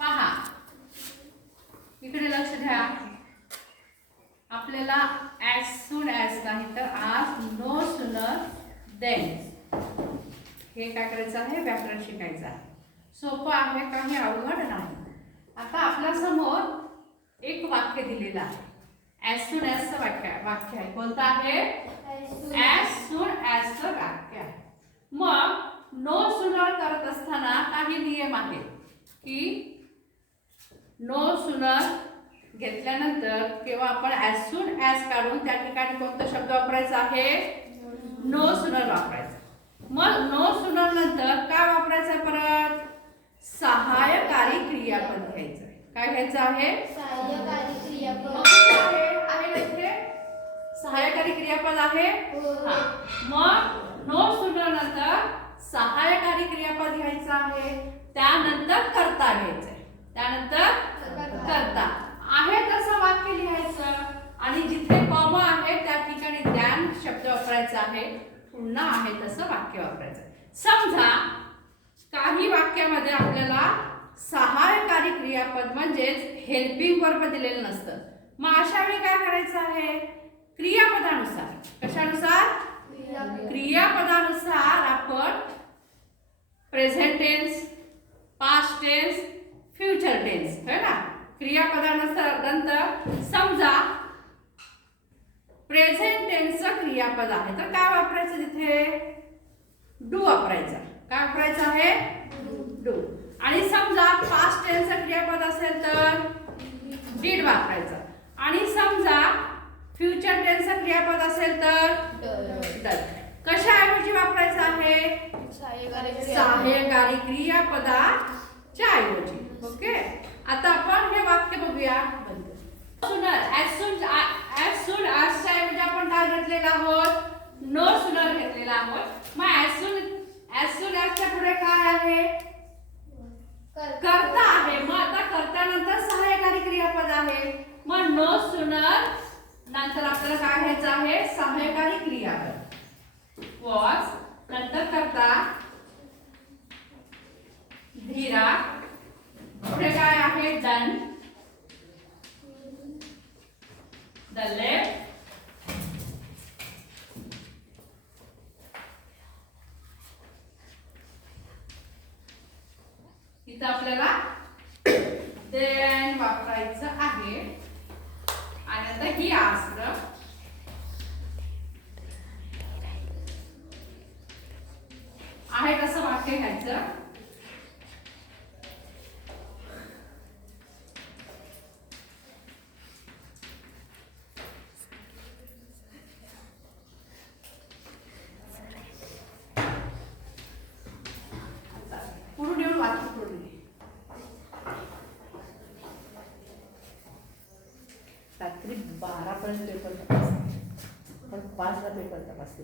पहा इकडे लक्ष द्या. आपल्याला as soon as नाही तर आज no sooner then हे काय करायचं आहे, व्याकरण शिकायचं आहे. सोपं आहे, काही अवघड नाही. आता आपल्या समोर एक वाक्य दिलेलं आहे. as soon as चं वाक्य आहे. कोणतं आहे? as soon as चं वाक्य आहे. मग no sooner करत असताना काही नियम आहेत की no sooner घेतल्यानंतर किंवा आपण as soon as काढून त्या ठिकाणी कोणता शब्द वापरायचा आहे? no sooner वापरायचा. मग no sooner नंतर काय वापरायचं परत? सहाय्यकारी क्रियापद घ्यायचं आहे. काय घ्यायचं आहे? सहाय्यकारी क्रियापद आहे इथे सहाय्यकारी क्रियापद आहे. हां, मग no sooner नंतर सहाय्यकारी क्रियापद घ्यायचं आहे. त्यानंतर कर्ता घ्यायचं आहे. त्यानंतर कर्ता आहे तसं वाक्य लिहायचं आणि जिथे कॉमा आहे त्या ठिकाणी द्यान शब्द वापरायचा आहे. पुन्हा आहे तसं वाक्य वापरायचं. समजा काही वाक्यामध्ये आपल्याला सहाय्यकारी क्रियापद म्हणजेच हेल्पिंग वर्ब दिलेलं नसतं. मग अशा वेळी काय करायचं आहे? क्रियापदानुसार. कशानुसार? क्रियापदानुसार आपण present tense, past tense, future tense है ना. क्रियापदानुसार नंतर समजा प्रेझेंट टेन्सचं क्रियापद आहे तर काय वापरायचं? तिथे डू वापरायचा. काय वापरायचं आहे? डू. आणि समजा पास्ट टेन्सचं क्रियापद असेल तर डीड वापरायचं. आणि समजा फ्युचर टेन्सचं क्रियापद असेल तर डन. कशाऐवजी वापरायचं आहे? सहाय्यकारी क्रियापदाच्या ऐवजी. ओके, आता आपण हे वाक्य बघूया. as soon as च्या ऐवजी आपण काय घेतलेलं आहोत? no sooner घेतलेला आहोत. मग as soon as च्या पुढे काय आहे? कर्ता आहे. मग आता कर्त्यानंतर सहाय्यकारी क्रियापद आहे. मग no sooner नंतर आपल्याला काय घ्यायचं आहे? सहाय्यकारी क्रियापद. was नंतर कर्ता, धीरा, पुढे काय आहे? डन, the left, इथं आपल्याला then वापरायचं आहे. आणि आता ही आस्त्र आहे कसं वाक्य घ्यायचं. पुढे येऊन वाक्य पुढे रात्री 12 पर्यंत पेपर तपासते पण 5 ला पेपर तपासते.